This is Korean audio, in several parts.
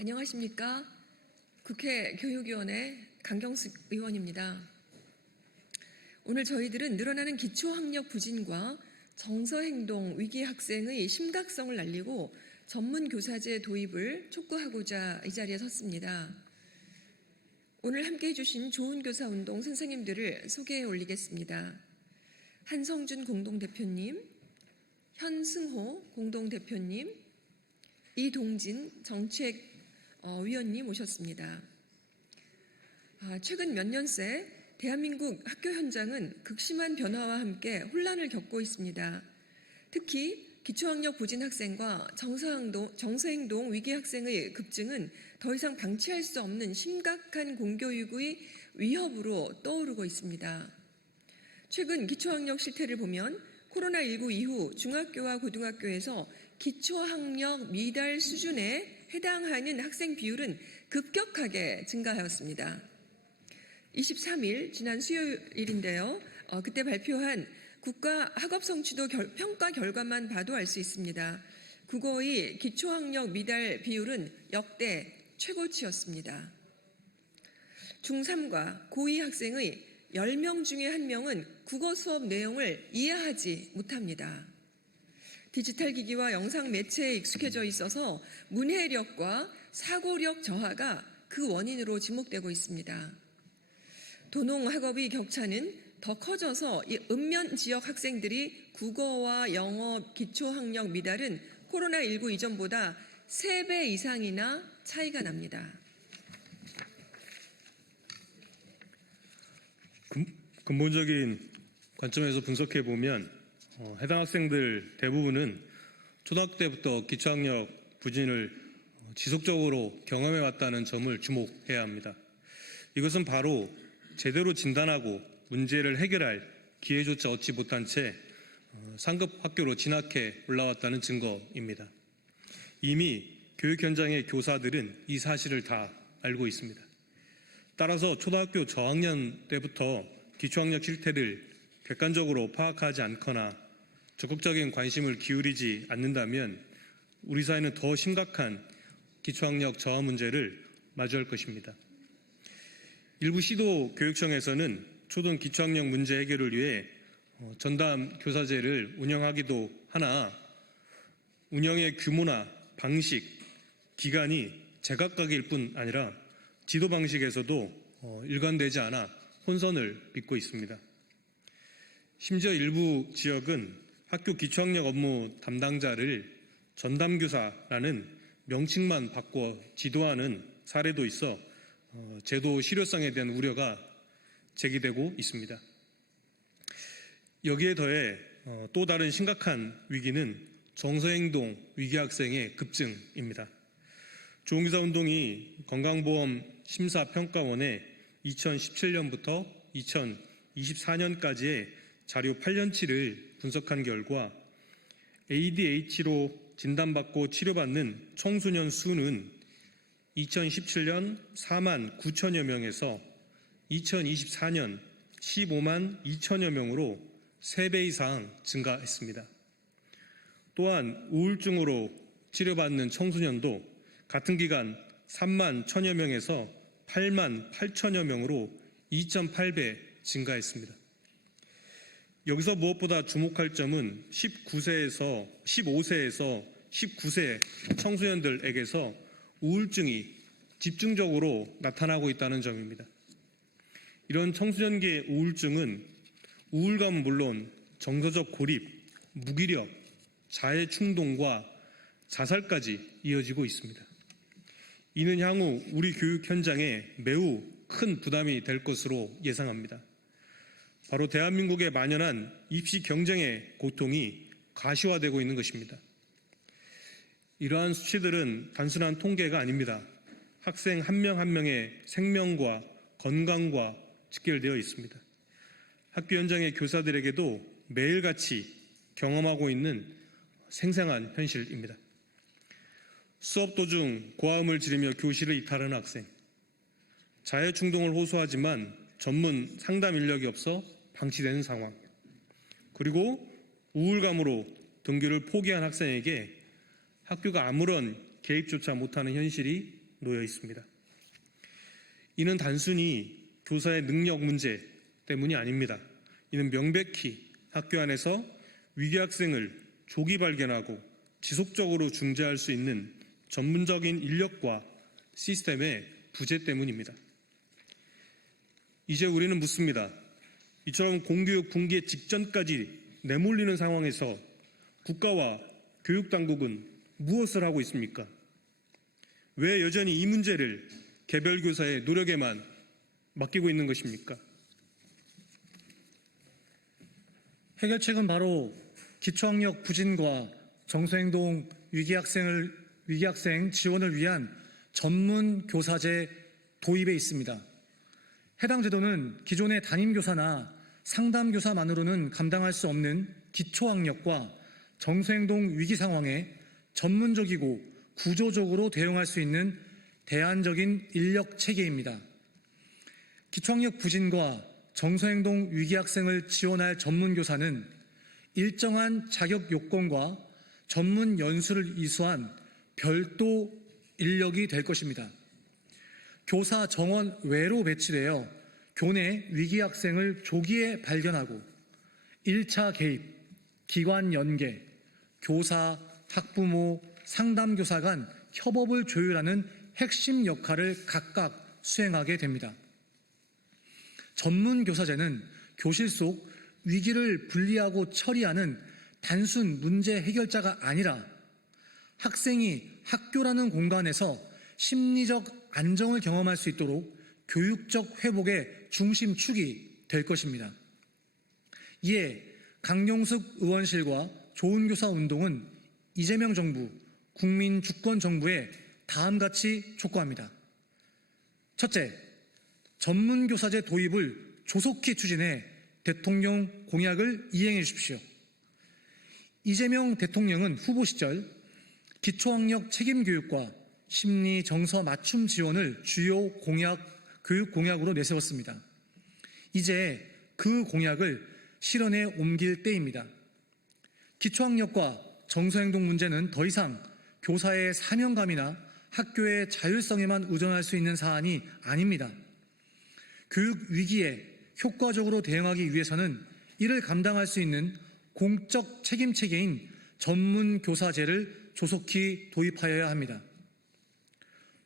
안녕하십니까? 국회 교육위원회 강경숙 의원입니다. 오늘 저희들은 늘어나는 기초학력 부진과 정서행동 위기 학생의 심각성을 알리고 전문교사제 도입을 촉구하고자 이 자리에 섰습니다. 오늘 함께해 주신 좋은교사운동 선생님들을 소개해 올리겠습니다. 한성준 공동대표님, 현승호 공동대표님, 이동진 정책위원님 모셨습니다. 최근 몇 년새 대한민국 학교 현장은 극심한 변화와 함께 혼란을 겪고 있습니다. 특히 기초학력 부진 학생과 정서행동 위기 학생의 급증은 더 이상 방치할 수 없는 심각한 공교육의 위협으로 떠오르고 있습니다. 최근 기초학력 실태를 보면 코로나19 이후 중학교와 고등학교에서 기초학력 미달 수준에 해당하는 학생 비율은 급격하게 증가하였습니다. 23일 지난 수요일인데요. 그때 발표한 국가 학업 성취도 평가 결과만 봐도 알 수 있습니다. 국어의 기초학력 미달 비율은 역대 최고치였습니다. 중3과 고2 학생의 10명 중에 1명은 국어 수업 내용을 이해하지 못합니다. 디지털 기기와 영상 매체에 익숙해져 있어서 문해력과 사고력 저하가 그 원인으로 지목되고 있습니다. 도농학업의 격차는 더 커져서 이 읍면 지역 학생들이 국어와 영어 기초학력 미달은 코로나19 이전보다 3배 이상이나 차이가 납니다. 근본적인 관점에서 분석해 보면 해당 학생들 대부분은 초등학교 때부터 기초학력 부진을 지속적으로 경험해 왔다는 점을 주목해야 합니다. 이것은 바로 제대로 진단하고 문제를 해결할 기회조차 얻지 못한 채 상급 학교로 진학해 올라왔다는 증거입니다. 이미 교육 현장의 교사들은 이 사실을 다 알고 있습니다. 따라서 초등학교 저학년 때부터 기초학력 실태를 객관적으로 파악하지 않거나 적극적인 관심을 기울이지 않는다면 우리 사회는 더 심각한 기초학력 저하 문제를 마주할 것입니다. 일부 시도 교육청에서는 초등 기초학력 문제 해결을 위해 전담 교사제를 운영하기도 하나 운영의 규모나 방식, 기간이 제각각일 뿐 아니라 지도 방식에서도 일관되지 않아 혼선을 빚고 있습니다. 심지어 일부 지역은 학교 기초학력 업무 담당자를 전담교사라는 명칭만 바꿔 지도하는 사례도 있어 제도 실효성에 대한 우려가 제기되고 있습니다. 여기에 더해 또 다른 심각한 위기는 정서행동 위기 학생의 급증입니다. 좋은교사운동이 건강보험심사평가원에 2017년부터 2024년까지의 자료 8년치를 분석한 결과 ADHD로 진단받고 치료받는 청소년 수는 2017년 4만 9천여 명에서 2024년 15만 2천여 명으로 3배 이상 증가했습니다. 또한 우울증으로 치료받는 청소년도 같은 기간 3만 1천여 명에서 8만 8천여 명으로 2.8배 증가했습니다. 여기서 무엇보다 주목할 점은 15세에서 19세 청소년들에게서 우울증이 집중적으로 나타나고 있다는 점입니다. 이런 청소년기의 우울증은 우울감은 물론 정서적 고립, 무기력, 자해 충동과 자살까지 이어지고 있습니다. 이는 향후 우리 교육 현장에 매우 큰 부담이 될 것으로 예상합니다. 바로 대한민국에 만연한 입시 경쟁의 고통이 가시화되고 있는 것입니다. 이러한 수치들은 단순한 통계가 아닙니다. 학생 한 명 한 명의 생명과 건강과 직결되어 있습니다. 학교 현장의 교사들에게도 매일같이 경험하고 있는 생생한 현실입니다. 수업 도중 고함을 지르며 교실을 이탈하는 학생, 자해 충동을 호소하지만 전문 상담 인력이 없어 방치되는 상황, 그리고 우울감으로 등교를 포기한 학생에게 학교가 아무런 개입조차 못하는 현실이 놓여 있습니다. 이는 단순히 교사의 능력 문제 때문이 아닙니다. 이는 명백히 학교 안에서 위기 학생을 조기 발견하고 지속적으로 중재할 수 있는 전문적인 인력과 시스템의 부재 때문입니다. 이제 우리는 묻습니다. 이처럼 공교육 붕괴 직전까지 내몰리는 상황에서 국가와 교육당국은 무엇을 하고 있습니까? 왜 여전히 이 문제를 개별 교사의 노력에만 맡기고 있는 것입니까? 해결책은 바로 기초학력 부진과 정서행동 위기학생 지원을 위한 전문 교사제 도입에 있습니다. 해당 제도는 기존의 담임교사나 상담교사만으로는 감당할 수 없는 기초학력과 정서행동 위기 상황에 전문적이고 구조적으로 대응할 수 있는 대안적인 인력 체계입니다. 기초학력 부진과 정서행동 위기 학생을 지원할 전문교사는 일정한 자격 요건과 전문 연수를 이수한 별도 인력이 될 것입니다. 교사 정원 외로 배치되어 교내 위기 학생을 조기에 발견하고 1차 개입, 기관 연계, 교사, 학부모, 상담교사 간 협업을 조율하는 핵심 역할을 각각 수행하게 됩니다. 전문교사제는 교실 속 위기를 분리하고 처리하는 단순 문제 해결자가 아니라 학생이 학교라는 공간에서 심리적 안정을 경험할 수 있도록 교육적 회복의 중심축이 될 것입니다. 이에 강용숙 의원실과 좋은교사 운동은 이재명 정부, 국민주권정부에 다음같이 촉구합니다. 첫째, 전문교사제 도입을 조속히 추진해 대통령 공약을 이행해 주십시오. 이재명 대통령은 후보 시절 기초학력 책임교육과 심리 정서 맞춤 지원을 주요 교육 공약으로 내세웠습니다. 이제 그 공약을 실현에 옮길 때입니다. 기초학력과 정서행동 문제는 더 이상 교사의 사명감이나 학교의 자율성에만 의존할 수 있는 사안이 아닙니다. 교육 위기에 효과적으로 대응하기 위해서는 이를 감당할 수 있는 공적 책임 체계인 전문 교사제를 조속히 도입하여야 합니다.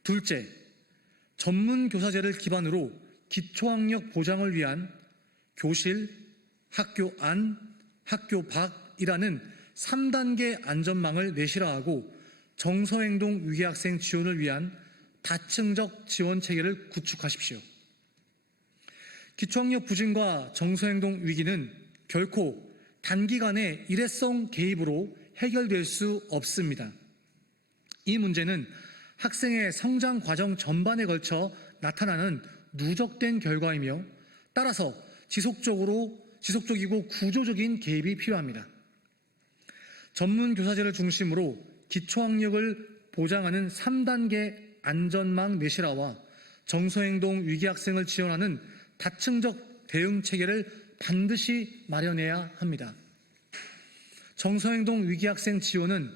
둘째, 전문 교사제를 기반으로 기초학력 보장을 위한 교실, 학교 안, 학교 밖이라는 3단계 안전망을 내실화하고 정서행동 위기학생 지원을 위한 다층적 지원 체계를 구축하십시오. 기초학력 부진과 정서행동 위기는 결코 단기간의 일회성 개입으로 해결될 수 없습니다. 이 문제는 학생의 성장 과정 전반에 걸쳐 나타나는 누적된 결과이며 따라서 지속적이고 구조적인 개입이 필요합니다. 전문 교사제를 중심으로 기초학력을 보장하는 3단계 안전망 내실화와 정서행동 위기학생을 지원하는 다층적 대응 체계를 반드시 마련해야 합니다. 정서행동 위기학생 지원은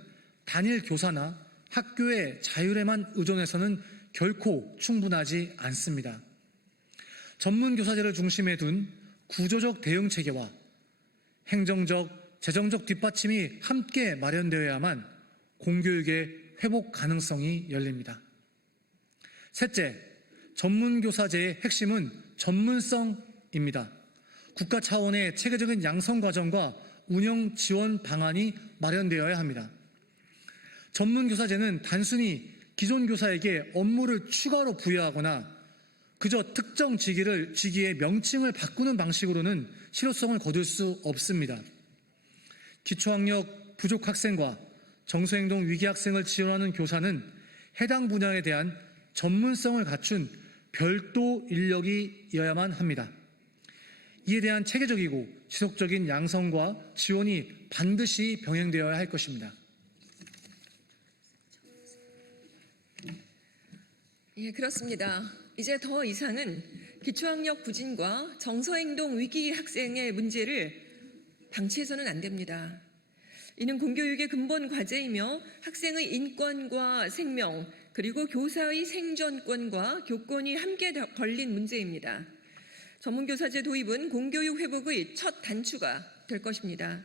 단일 교사나 학교의 자율에만 의존해서는 결코 충분하지 않습니다. 전문교사제를 중심에 둔 구조적 대응 체계와 행정적, 재정적 뒷받침이 함께 마련되어야만 공교육의 회복 가능성이 열립니다. 셋째, 전문교사제의 핵심은 전문성입니다. 국가 차원의 체계적인 양성 과정과 운영 지원 방안이 마련되어야 합니다. 전문교사제는 단순히 기존 교사에게 업무를 추가로 부여하거나 그저 특정 직위의 명칭을 바꾸는 방식으로는 실효성을 거둘 수 없습니다. 기초학력 부족 학생과 정서행동 위기 학생을 지원하는 교사는 해당 분야에 대한 전문성을 갖춘 별도 인력이어야만 합니다. 이에 대한 체계적이고 지속적인 양성과 지원이 반드시 병행되어야 할 것입니다. 예, 그렇습니다. 이제 더 이상은 기초학력 부진과 정서행동 위기 학생의 문제를 방치해서는 안 됩니다. 이는 공교육의 근본 과제이며 학생의 인권과 생명 그리고 교사의 생존권과 교권이 함께 걸린 문제입니다. 전문교사제 도입은 공교육 회복의 첫 단추가 될 것입니다.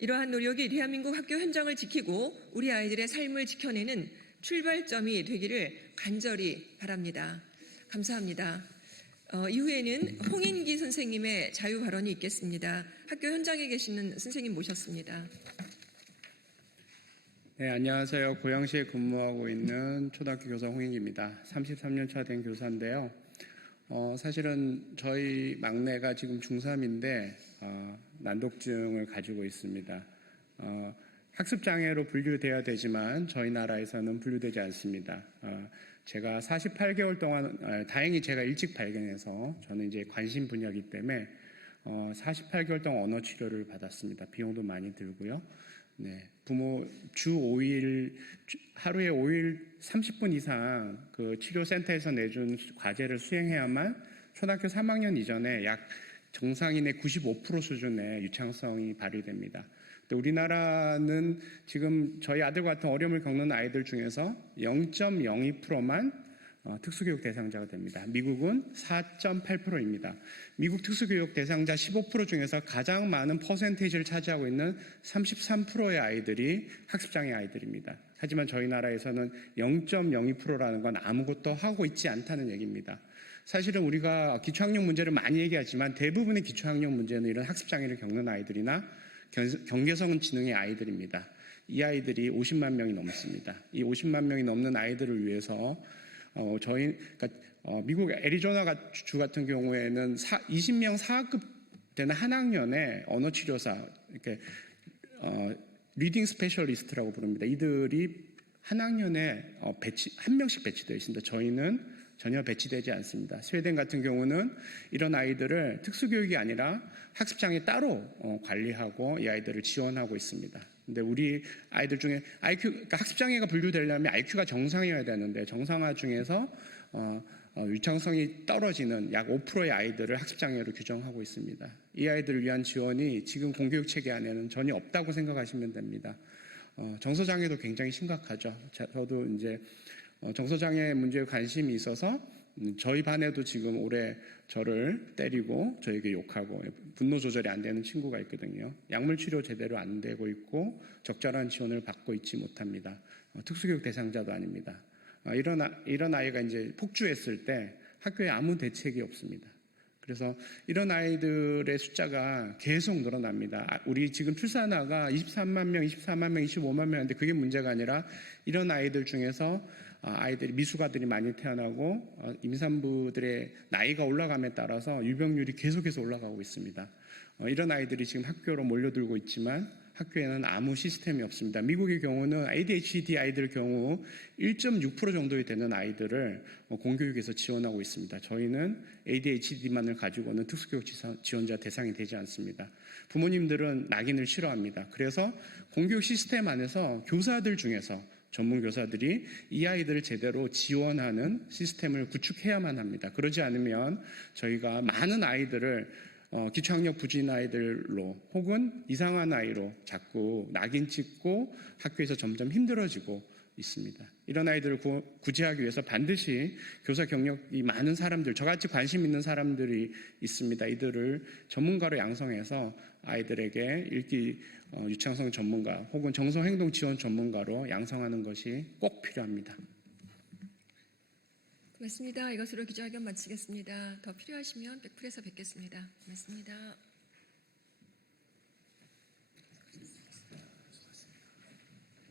이러한 노력이 대한민국 학교 현장을 지키고 우리 아이들의 삶을 지켜내는 출발점이 되기를 간절히 바랍니다. 감사합니다. 이후에는 홍인기 선생님의 자유 발언이 있겠습니다. 학교 현장에 계시는 선생님 모셨습니다. 네, 안녕하세요. 고양시에 근무하고 있는 초등학교 교사 홍인기입니다. 33년 차 된 교사인데요. 사실은 저희 막내가 지금 중3인데 난독증을 가지고 있습니다. 학습장애로 분류돼야 되지만 저희 나라에서는 분류되지 않습니다. 제가 48개월 동안 다행히 제가 일찍 발견해서 저는 이제 관심 분야이기 때문에 48개월 동안 언어 치료를 받았습니다. 비용도 많이 들고요. 네, 부모 주 5일 하루에 5일 30분 이상 그 치료센터에서 내준 과제를 수행해야만 초등학교 3학년 이전에 약 정상인의 95% 수준의 유창성이 발휘됩니다. 우리나라는 지금 저희 아들과 같은 어려움을 겪는 아이들 중에서 0.02%만 특수교육 대상자가 됩니다. 미국은 4.8%입니다. 미국 특수교육 대상자 15% 중에서 가장 많은 퍼센테이지를 차지하고 있는 33%의 아이들이 학습장애 아이들입니다. 하지만 저희 나라에서는 0.02%라는 건 아무것도 하고 있지 않다는 얘기입니다. 사실은 우리가 기초학력 문제를 많이 얘기하지만 대부분의 기초학력 문제는 이런 학습장애를 겪는 아이들이나 경계성 지능의 아이들입니다. 이 아이들이 50만 명이 넘습니다. 이 50만 명이 넘는 아이들을 위해서 미국 애리조나 주 같은 경우에는 20명 4학급 되는 한 학년에 언어치료사, 이렇게 리딩 스페셜리스트라고 부릅니다. 이들이 한 학년에 한 명씩 배치되어 있습니다. 저희는 전혀 배치되지 않습니다. 스웨덴 같은 경우는 이런 아이들을 특수교육이 아니라 학습장애 따로 관리하고 이 아이들을 지원하고 있습니다. 근데 우리 아이들 중에 그러니까 학습장애가 분류되려면 IQ가 정상이어야 되는데 정상화 중에서 유창성이 떨어지는 약 5%의 아이들을 학습장애로 규정하고 있습니다. 이 아이들을 위한 지원이 지금 공교육 체계 안에는 전혀 없다고 생각하시면 됩니다. 정서장애도 굉장히 심각하죠. 저도 이제 정서장애 문제에 관심이 있어서 저희 반에도 지금 올해 저를 때리고 저에게 욕하고 분노 조절이 안 되는 친구가 있거든요. 약물 치료 제대로 안 되고 있고 적절한 지원을 받고 있지 못합니다. 특수교육 대상자도 아닙니다. 이런 아이가 이제 폭주했을 때 학교에 아무 대책이 없습니다. 그래서 이런 아이들의 숫자가 계속 늘어납니다. 우리 지금 출산아가 23만 명, 24만 명, 25만 명인데 그게 문제가 아니라 이런 아이들 중에서 아이들이 미숙아들이 많이 태어나고 임산부들의 나이가 올라감에 따라서 유병률이 계속해서 올라가고 있습니다. 이런 아이들이 지금 학교로 몰려들고 있지만 학교에는 아무 시스템이 없습니다. 미국의 경우는 ADHD 아이들 경우 1.6% 정도 되는 아이들을 공교육에서 지원하고 있습니다. 저희는 ADHD만을 가지고는 특수교육 지원자 대상이 되지 않습니다. 부모님들은 낙인을 싫어합니다. 그래서 공교육 시스템 안에서 교사들 중에서 전문 교사들이 이 아이들을 제대로 지원하는 시스템을 구축해야만 합니다. 그러지 않으면 저희가 많은 아이들을 기초학력 부진 아이들로 혹은 이상한 아이로 자꾸 낙인 찍고 학교에서 점점 힘들어지고 있습니다. 이런 아이들을 구제하기 위해서 반드시 교사 경력이 많은 사람들, 저같이 관심 있는 사람들이 있습니다. 이들을 전문가로 양성해서 아이들에게 읽기 유창성 전문가 혹은 정서행동 지원 전문가로 양성하는 것이 꼭 필요합니다. 고맙습니다. 이것으로 기자회견 마치겠습니다. 더 필요하시면 백풀에서 뵙겠습니다. 고맙습니다.